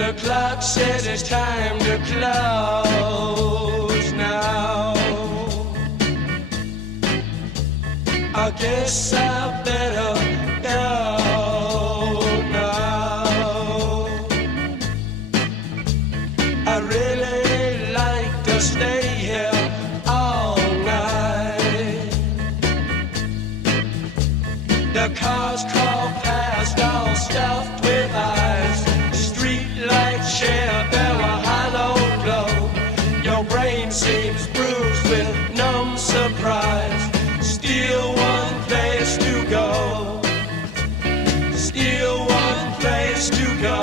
The clock says it's time to close now. I guess I better go now. I really like to stay here all night. The cars crawl past all stuffed with eyes. Light share, there were hollow glow. Your brain seems bruised with numb surprise. Still one place to go. Still one place to go.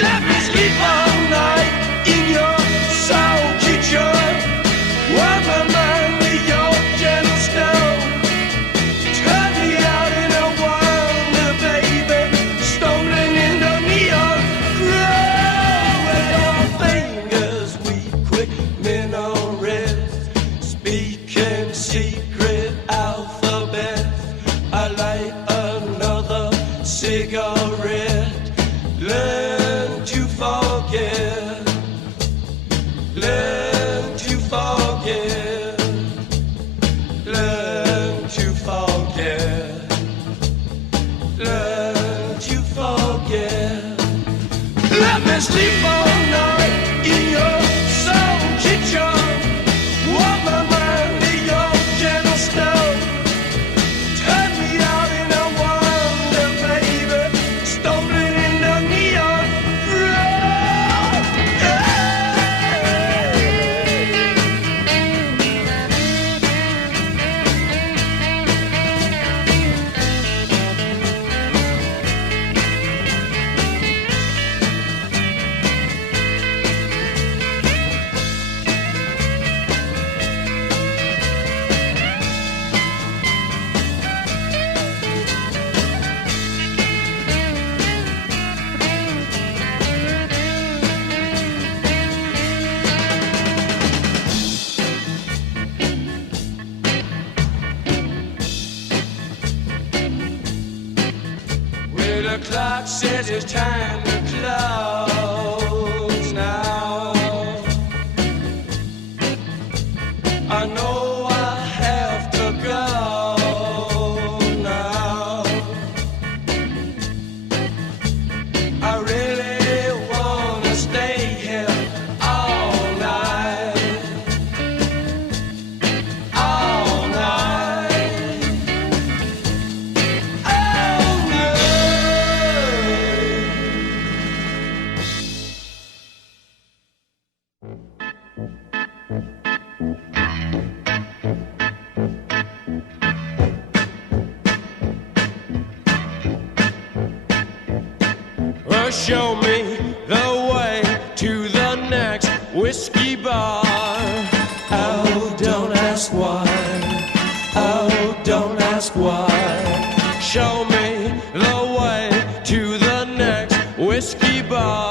Let me sleep all night in your soul kitchen. Warm my mind with your gentle stone. Turn me out in a wonder, baby. Stumbling in the neon. Secret alphabet. I light another cigarette. Learn to forget. Learn to forget. Learn to forget. Learn to forget. Let me sleep all night in your soul kitchen. Warm my mind with your gentle snow. Turn me out in a wonder, baby. Stumbling in the neon road. The clock says it's time to close now. I know I have to go now. I really wanna stay here all night. All night. All show me the way to the next whiskey bar. Oh, don't ask why. Oh, don't ask why. Show me the way to the next whiskey bar.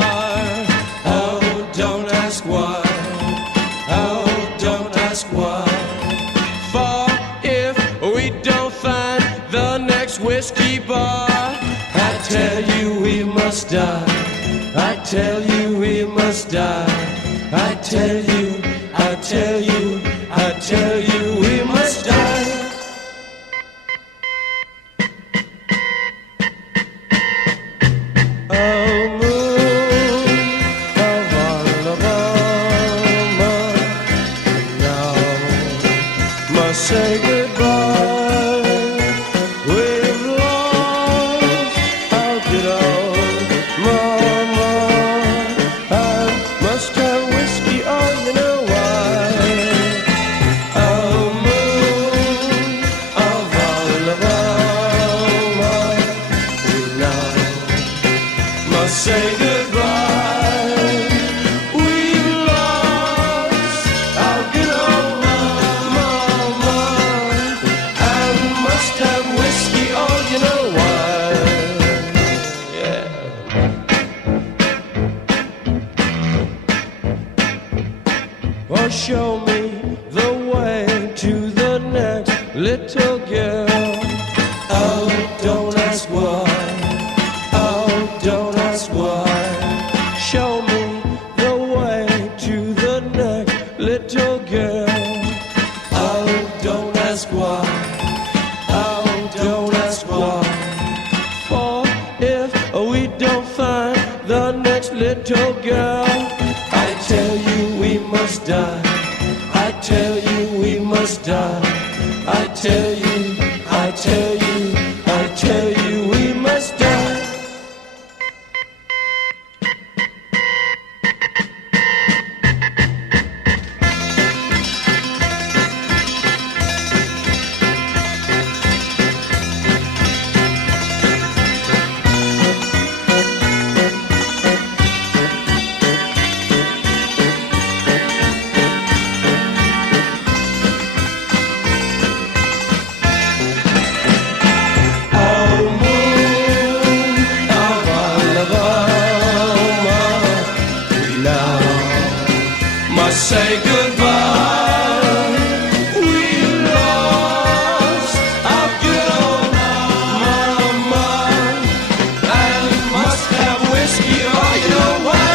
Oh, don't ask why. Oh, don't ask why. For if we don't find the next whiskey bar, I tell you we must die. I tell you we must die. I tell you, I tell you, I tell you we must die. Oh moon of Alabama, now must say goodbye. We've lost our good old mama. I must have whiskey, oh you know why. Oh moon of Alabama, now must say goodbye. We've lost our good old show me the way to the next little girl. Oh, don't ask why. Oh, don't ask why. Show me the way to the next little girl. Oh, don't ask why. Oh, don't ask why. For if we don't find the next little girl, I tell you we must die. I tell you we must die. I tell you, I tell you, I tell you we must die. Say goodbye. We lost our good old mama, and must have whiskey all your way.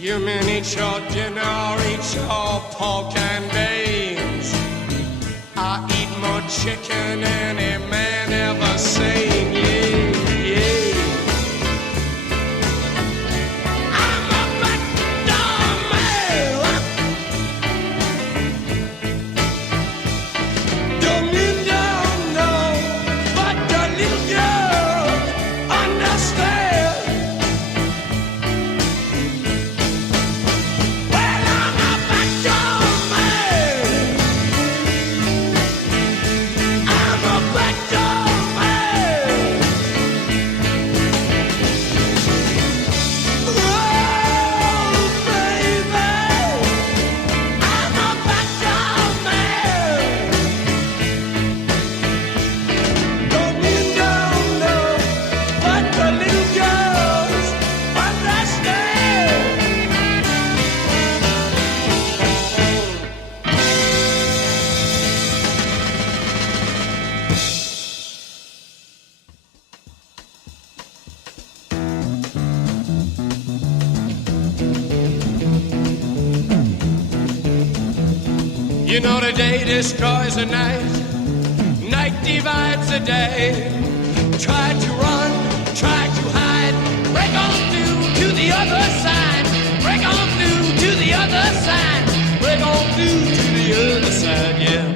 You mean eat your dinner, eat your pork and beans. I eat more chicken than any man ever seen, yeah, yeah. I'm a backdoor man. Don't mean don't know, but the little girl understand. I'm a You know the day destroys the night, night divides the day. Try to run, try to hide, break on through to the other side, break on through to the other side, break on through to the other side, yeah.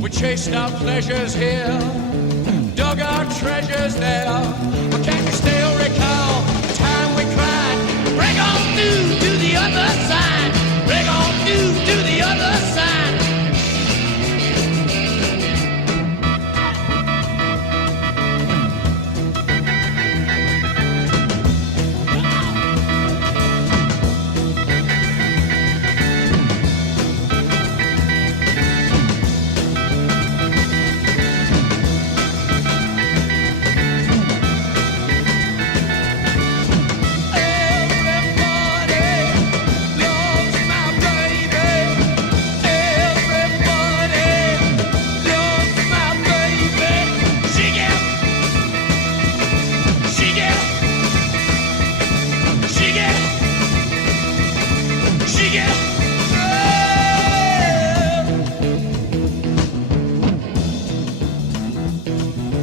We chased our pleasures here, dug our treasures there, but can you still recall the time we cried? Break on through to the other side, break on through to the other side.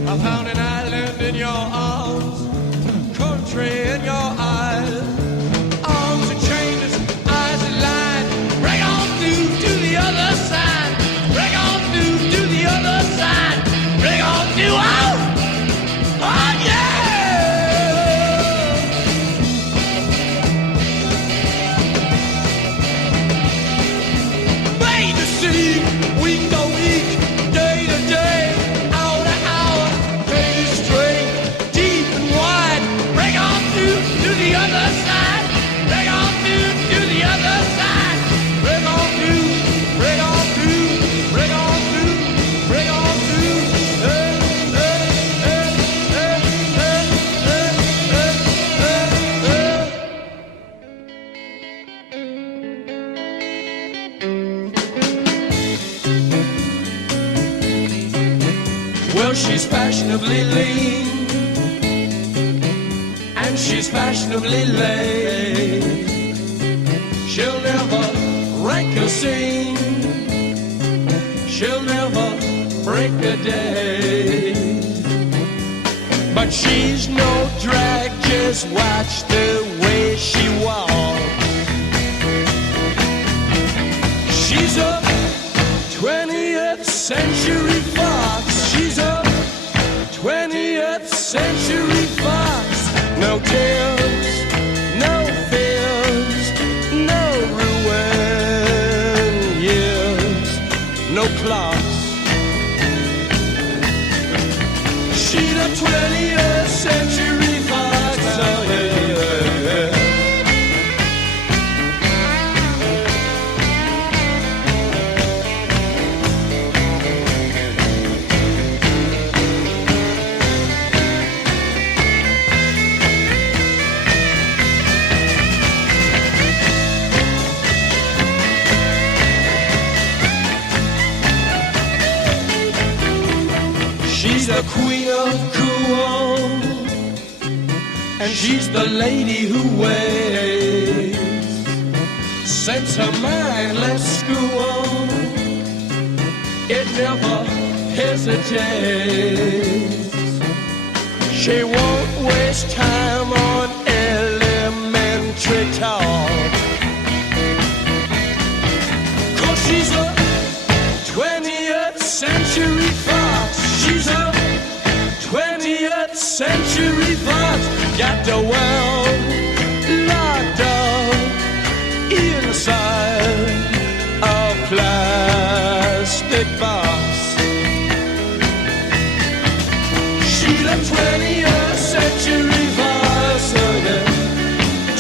I found an island in your arms, country in your eyes, arms are chainless, eyes are lined. Break on through to the other side, break on through to the other side, break on through, oh, oh yeah! Made to see, week to week, day to day. The other side, break on through to the other side, break on through, break on through, break on through, break on through. Well, she's fashionably lean, she's fashionably late. She'll never rank a scene, she'll never break a day. But she's no drag, just watch the way she walks. She's a 20th century fox, she's a 20th century fox. No tears, no fears, no ruin years, no clocks. She's a 20th century fox, oh yeah. She's the queen of cool, and she's the lady who waits. Since her mind left school, it never hesitates. She won't waste time on elementary talk, 'cause she's a 20th century fox. She's a 20th century fox, got the world locked up inside a plastic box. She's a 20th century fox, oh yeah.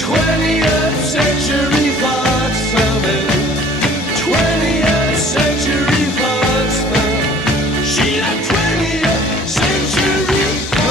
20th century fox, oh yeah. 20th century fox, oh. She's a 20th century fox.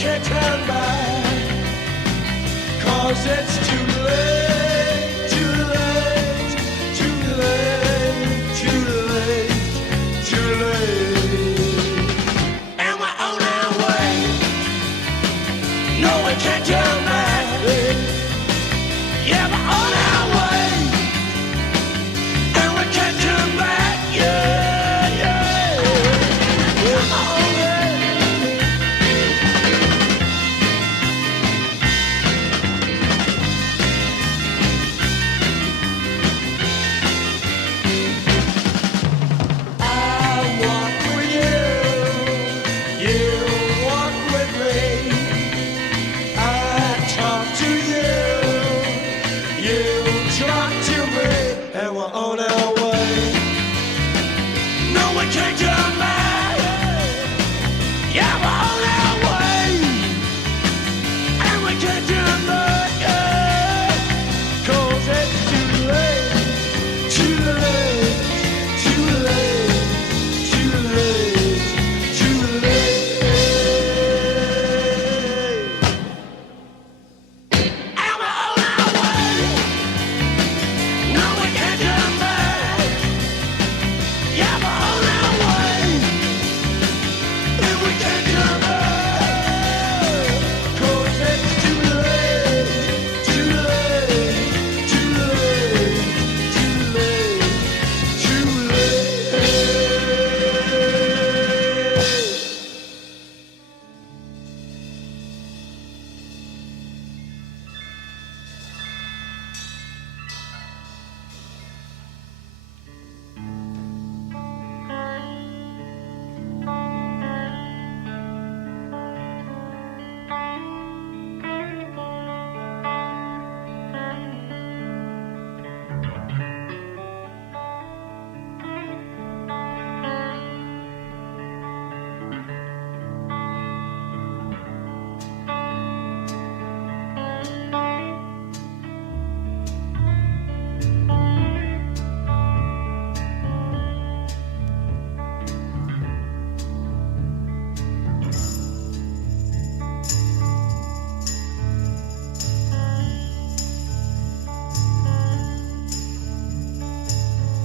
can't turn back, 'cause it's too late, too late, too late, too late, too late. And we're on our way. No, we can't turn back. Yeah, we're on our way. And we can't turn back. Yeah, yeah. We're on it. I walk with you. You walk with me. I talk to you. You talk to me. And we're on our way. No, we can't turn back. Yeah, we're on our way. And we can't turn back. Yeah. 'Cause it's too late. Too late. Too late. Too late. Too late. And we're on our way. No, we can't turn back. Yeah, we're on our way. And we can't turn back. 'Cause it's too late. Too late. Too late. Too late. Too late.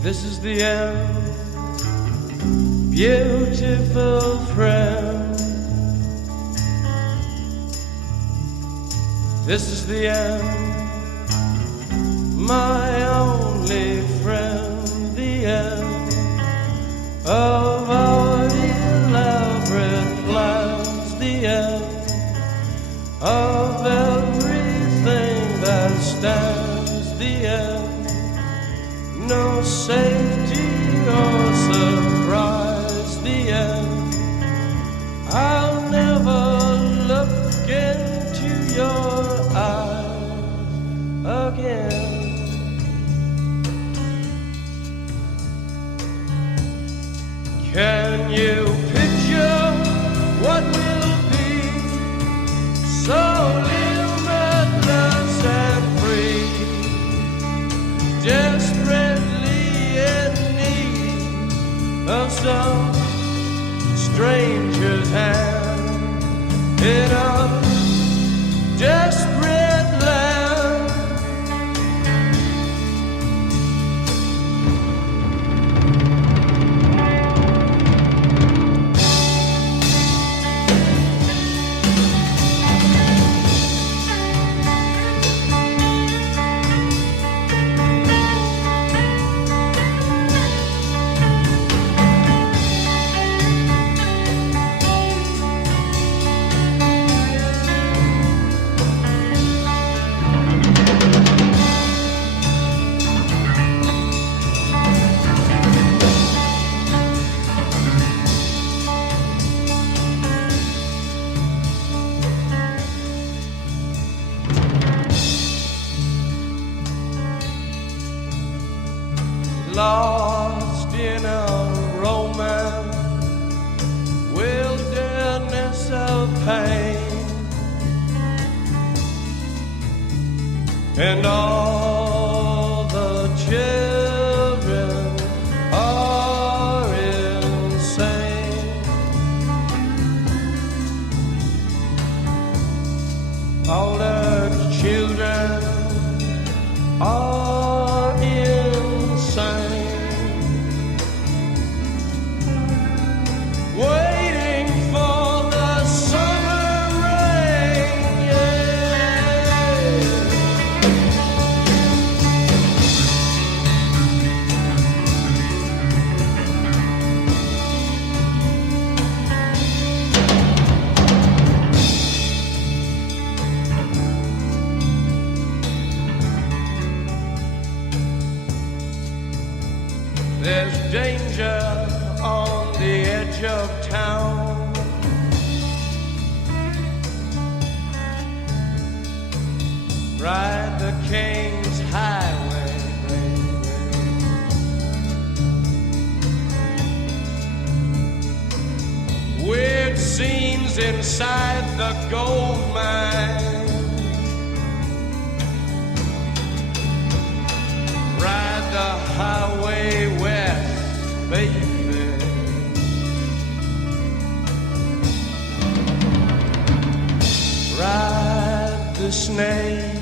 This is the end, beautiful friend. This is the end, my only friend. The end of our elaborate plans. The end of everything that stands. The end. No safety or surprise, the end. I'll never look into your eyes again. Can you picture what will be so limitless and free? Desperately in need of some stranger's hand in a desperate land. Lost in a romance, wilderness of pain, and all the children are insane. All the children are insane, waiting for the summer rain. There's danger on the edge of town. Ride the King's Highway, baby. Weird scenes inside the gold mine. Ride the highway west, baby. Ride the snake,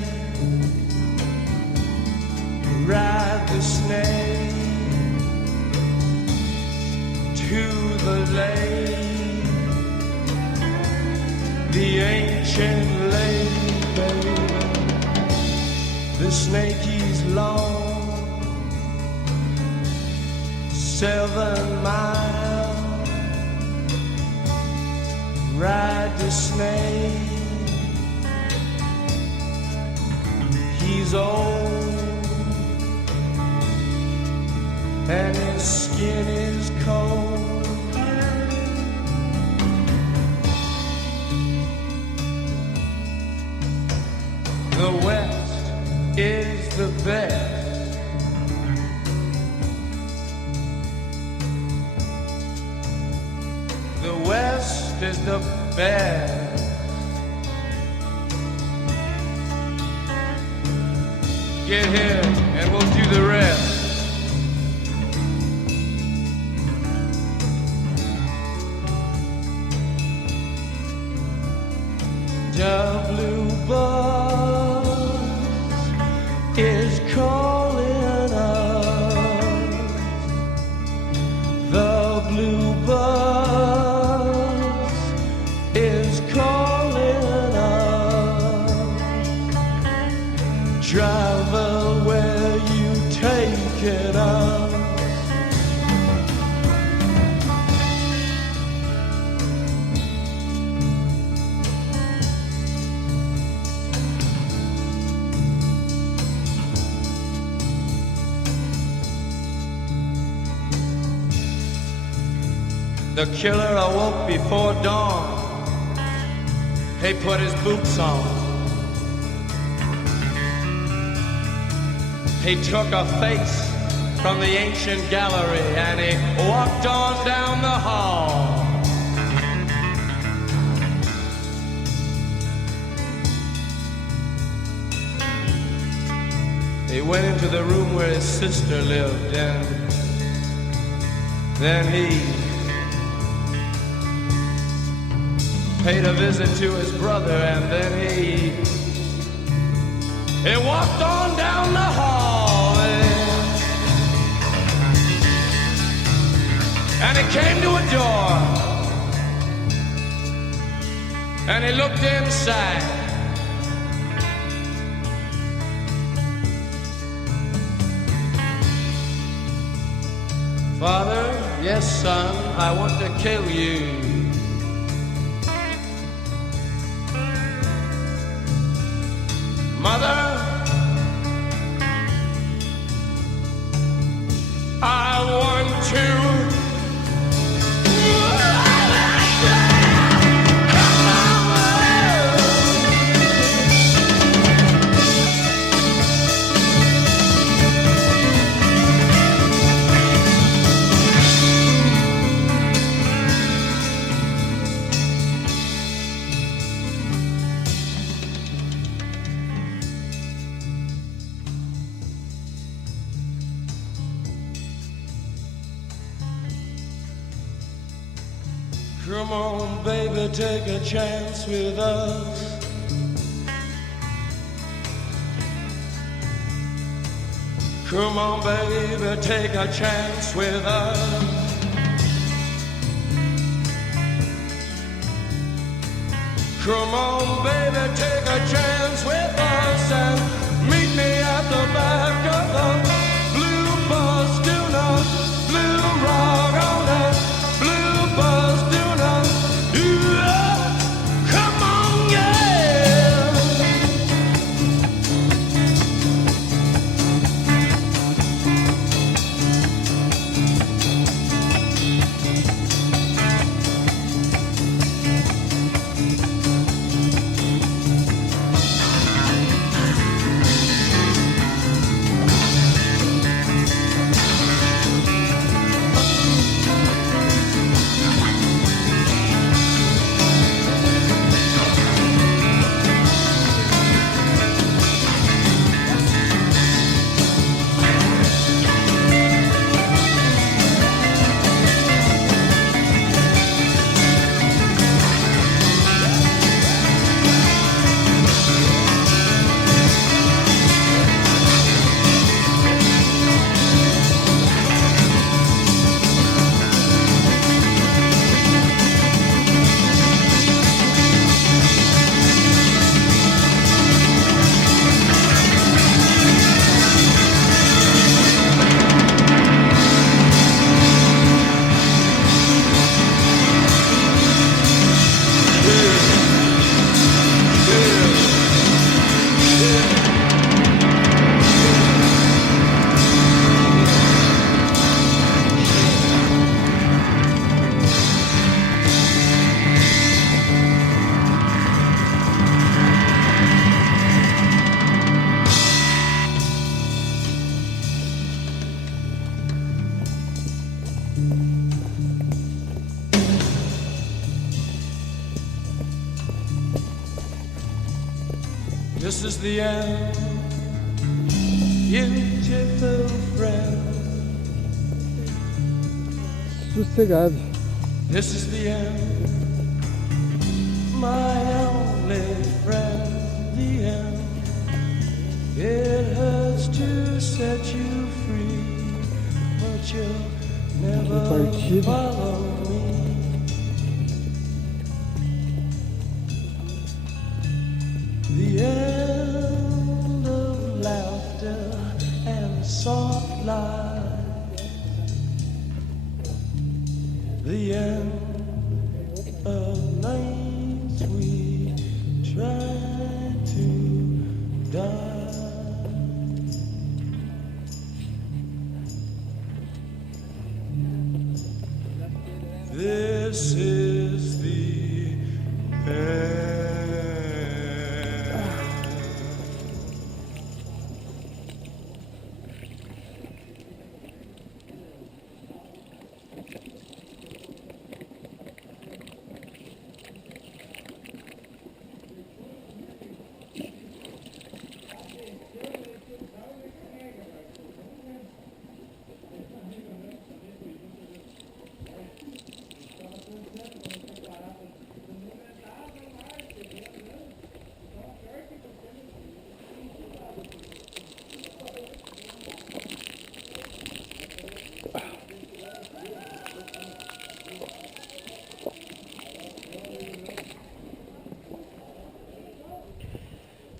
ride the snake to the lake, the ancient lake, baby. The snake is long, 7 miles. Ride the snake. He's old and his skin is cold. The West is the best. The West is the best. Get here and we'll do the rest. The blue bus is calling us. The blue bus is calling us. Driver, where you taking us? The killer awoke before dawn. He put his boots on. He took a face from the ancient gallery and he walked on down the hall. He went into the room where his sister lived, and then he paid a visit to his brother, and then he walked on down the hall, and he came to a door, and he looked inside. Father, yes, son, I want to kill you. Mother, I want to. Come on, baby, take a chance with us. Come on, baby, take a chance with us. Come on, baby, take a chance with us and meet me at the back of the blue bus. Do not blue rock on that blue bus. Do not come on, yeah. This is the end, beautiful friend. Sossegado. This is the end, my only friend. The end. It hurts to set you free, but you'll never follow me. The end of laughter and soft light. The end of nights we try to die. This is the end.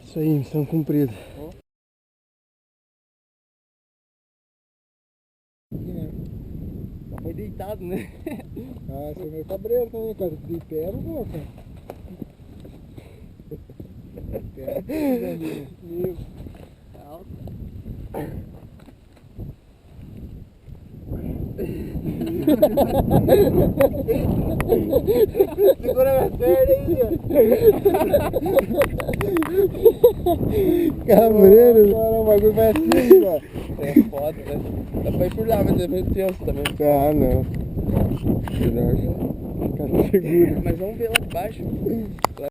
Isso aí, missão cumprida. Foi deitado, né? Ah, você é meio cabreiro também, cara. De pé não vou, cara. Meu. Alto. Segura minha perna aí, ó. Cabreiro. Cara, o bagulho vai assim, ó. É foda, né? Dá pra ir por lá, mas é meio tenso também. Ah, não. Melhor. Cara, seguro. Mas vamos ver lá de baixo.